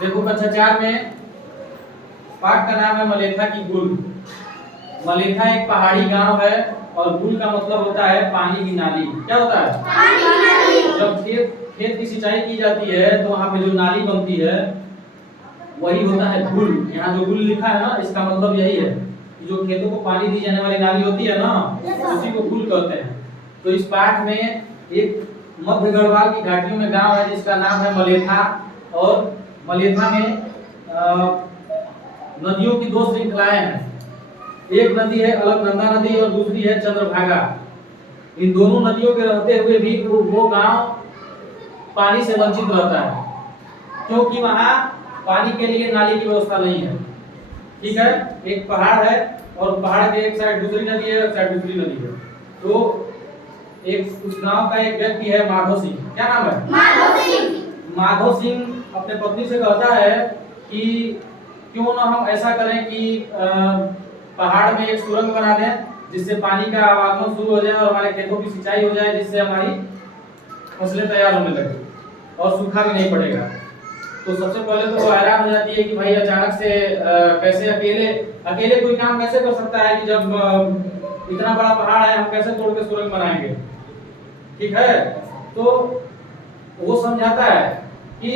देखो कक्षा 4 में पाठ का नाम है मलेथा की गुल। मलेथा एक पहाड़ी गांव है और गुल का मतलब होता है पानी की नाली। क्या होता है? पानी की नाली। जब खेत की सिंचाई की जाती है तो वहाँ पे जो नाली बनती है वही होता है गुल। यहाँ जो गुल लिखा है ना, इसका मतलब यही है कि जो खेतों को पानी दी जाने वाली नाली होती है ना, उसी को गुल कहते हैं। तो इस पाठ में एक मध्य गढ़वाल की घाटियों में गांव है जिसका नाम है मलेथा। और मलेथा में नदियों की दो श्रृंखलाएं हैं। एक नदी है अलकनंदा नदी और दूसरी है चंद्रभागा। इन दोनों नदियों के रहते हुए भी वो गांव पानी से वंचित रहता है, क्योंकि वहां पानी के लिए नाली की व्यवस्था नहीं है। ठीक है, एक पहाड़ है और पहाड़ के एक साइड दूसरी नदी है, एक साइड दूसरी नदी है। तो एक उस गांव का एक व्यक्ति है माधो सिंह। क्या नाम है? माधो सिंह। माधो सिंह अपने पत्नी से कहता है कि क्यों ना हम ऐसा करें कि पहाड़ में एक सुरंग बना दें जिससे पानी का आवागमन शुरू हो जाए और हमारे खेतों की सिंचाई हो जाए, जिससे हमारी फसलें तैयार होने लगे और सूखा भी नहीं पड़ेगा। तो सबसे पहले तो वो हैरान हो जाती है कि भाई अचानक से कैसे अकेले कोई काम कैसे कर सकता है कि जब इतना बड़ा पहाड़ है, हम कैसे तोड़ के सुरंग बनाएंगे। ठीक है, तो वो समझाता है कि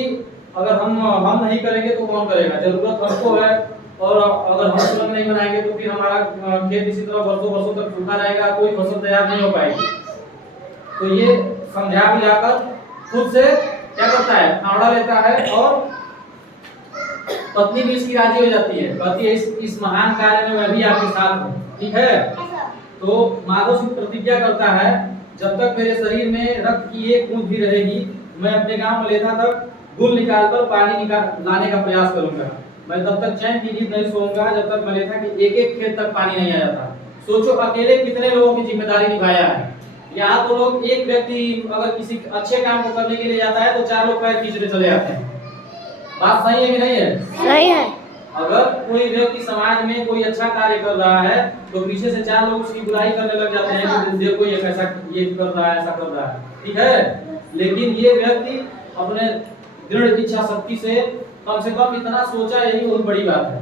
अगर हम नहीं करेंगे तो कौन करेगा, जरूरत हमको है। और अगर हम सुरंग नहीं बनाएंगे तो फिर हमारा खेत इसी तरह वर्षों वर्षों तक सूखा रहेगा, कोई फसल तैयार नहीं हो पाएगी। तो ये समझा बुझाकर खुद से क्या करता है, फावड़ा लेता है और पत्नी भी इसकी राजी हो जाती है, कहती है इस महान कार्य में मैं भी आपके साथ हूँ। ठीक है, तो माधव सिंह प्रतिज्ञा करता है जब तक मेरे शरीर में रक्त की एक बूंद भी रहेगी मैं अपने गांव मलेथा तक गुल निकालकर पानी लाने का प्रयास करूंगा। मैं तब तक चैन की नींद नहीं सोऊंगा जब तक मलेथा के एक एक खेत तक पानी नहीं आ जाता। सोचो अकेले कितने लोगों की जिम्मेदारी निभाया है। यहाँ तो लोग एक व्यक्ति अगर किसी अच्छे काम को करने के लिए जाता है तो 4 लोग पैर खींचने चले जाते हैं। बात सही है कि नहीं है? सही है। अगर कोई व्यक्ति समाज में कोई अच्छा कार्य कर रहा है तो पीछे से 4 लोग उसकी बुराई करने लग जाते हैं कि देखो ये कैसा ये कर रहा है, ऐसा कर रहा है। ठीक है, लेकिन ये व्यक्ति अपने दृढ़ इच्छा शक्ति से कम इतना सोचा, यही बहुत बड़ी बात है।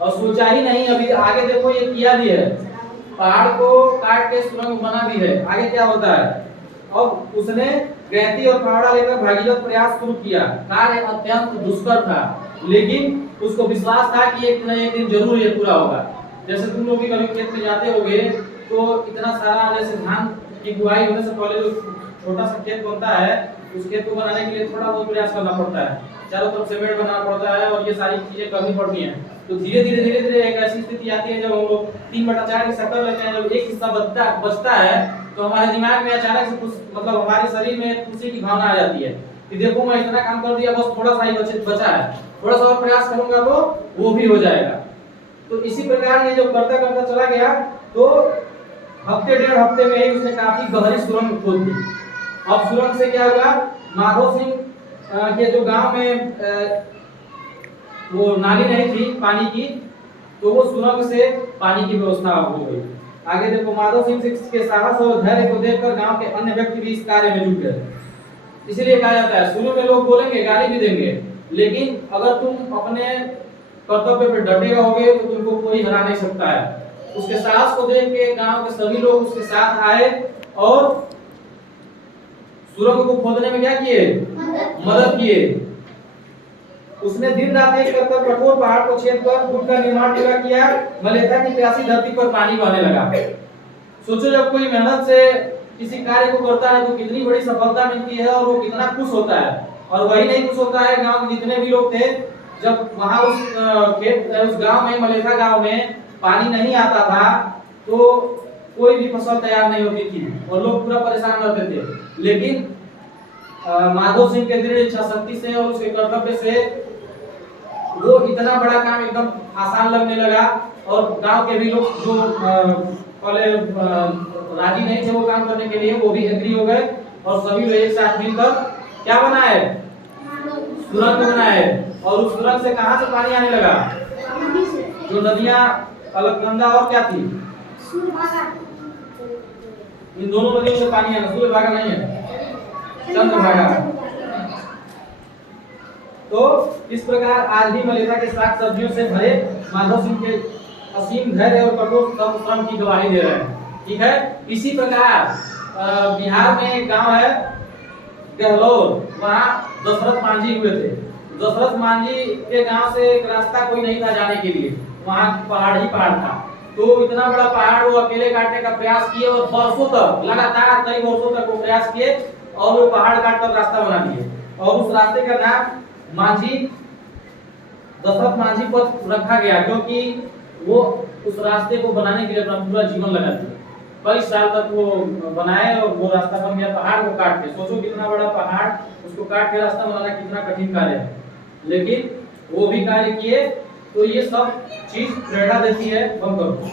और सोचा ही नहीं, अभी आगे देखो ये किया भी है, पहाड़ को काट के सुरंग बना भी है। आगे क्या होता है, अब उसने गैती और फावड़ा लेकर भागीरथ प्रयास शुरू किया। कार्य अत्यंत दुष्कर था, लेकिन उसको विश्वास था कि एक न एक दिन जरूर ये पूरा होगा। जैसे तुम लोग भी कभी खेत में जाते होगे तो इतना सारा जैसे धान की बुआई होने से पहले जो छोटा सा खेत बनता है, उस खेत को बनाने के लिए थोड़ा बहुत प्रयास करना पड़ता है, चारों तरफ से मेड़ बनाना पड़ता है और ये सारी चीजें करनी पड़ती हैं। तो धीरे धीरे एक ऐसी स्थिति आती है जब हम लोग 3/4 हिस्सा कर लेते हैं, जब एक हिस्सा बचता है तो हमारे दिमाग में अचानक से कुछ मतलब हमारे शरीर में खुशी की भावना आ जाती है कि देखो मैं इतना काम कर दिया, बस थोड़ा सा ही बचा है, थोड़ा सा और प्रयास करूंगा तो वो भी हो जाएगा। तो इसी प्रकार ये जो करता करता चला गया तो हफ्ते 1.5 हफ्ते में ही उसने काफी गहरी सुरंग खोद दी। अब सुरंग से क्या हुआ, माधो सिंह के जो गांव में वो नाली नहीं थी पानी की, तो वो सुरंग से पानी की व्यवस्था हो गई। आगे देखो, माधव सिंह के साहस और धैर्य को देखकर गांव के अन्य व्यक्ति भी इस कार्य में जुट गए। इसलिए कहा जाता है शुरू में लोग बोलेंगे, गाली भी देंगे, लेकिन अगर तुम अपने कर्तव्य पे डटे रहोगे तो तुमको कोई हरा नहीं सकता है। उसके साहस को देख के गांव के सभी लोग उसके साथ आए और सुरंग को खोदने में क्या किए, मदद किए। उसने दिन रात एक कर कठोर पहाड़ को छेद कर पुल का निर्माण पूरा किया। मलेथा की प्यासी धरती पर पानी बहने लगा। सोचो जब कोई मेहनत से किसी कार्य को करता है तो कितनी बड़ी सफलता मिलती है और वो कितना खुश होता है। और वही नहीं खुश होता है गांव के जितने भी लोग थे, जब वहां उस गांव में, मलेथा गांव में पानी नहीं आता था तो कोई भी फसल तैयार नहीं होती थी और लोग पूरा परेशान रहते थे। लेकिन माधव सिंह के दृढ़ इच्छा शक्ति से और उसके कर्तव्य से वो इतना बड़ा काम एकदम आसान लगने लगा और गांव के भी लोग जो पहले राजी नहीं थे वो काम करने के लिए, वो भी एग्री हो गए और सभी लोग एक साथ मिलकर क्या बनाए, सुरंग बनाए। और उस सुरंग से कहां से पानी आने लगा, जो नदियां अलकनंदा और क्या थी, इन दोनों नदियों से पानी आना, सूर्यभागा नहीं है, चंद्रभागा। तो इस प्रकार आज भी मलेरा के साग सब्जियों से भरे माधव सिंह के असीम धैर्य और कठोर श्रम की गवाही दे रहे हैं। ठीक है, इसी प्रकार बिहार में एक गांव है गहलोर, वहाँ दशरथ मांझी हुए थे। दशरथ मांझी के गांव से एक रास्ता कोई नहीं था जाने के लिए, वहाँ पहाड़ ही पहाड़ था। तो इतना बड़ा पहाड़ वो अकेले काटने का प्रयास किए और वर्षों तक, लगातार कई वर्षों तक वो प्रयास किए और वो पहाड़ काट कर रास्ता बना दिए। और उस रास्ते का नाम मांझी, दशरथ मांझी पथ रखा गया, क्योंकि वो उस रास्ते को बनाने के लिए अपना पूरा जीवन लगा दिया। कई साल तक वो बनाए और वो रास्ता बन गया पहाड़ को काट के। सोचो कितना बड़ा पहाड़, उसको काट के रास्ता बनाना कितना कठिन कार्य है, लेकिन वो भी कार्य किए। तो ये सब चीज प्रेरणा देती है। बंद करो।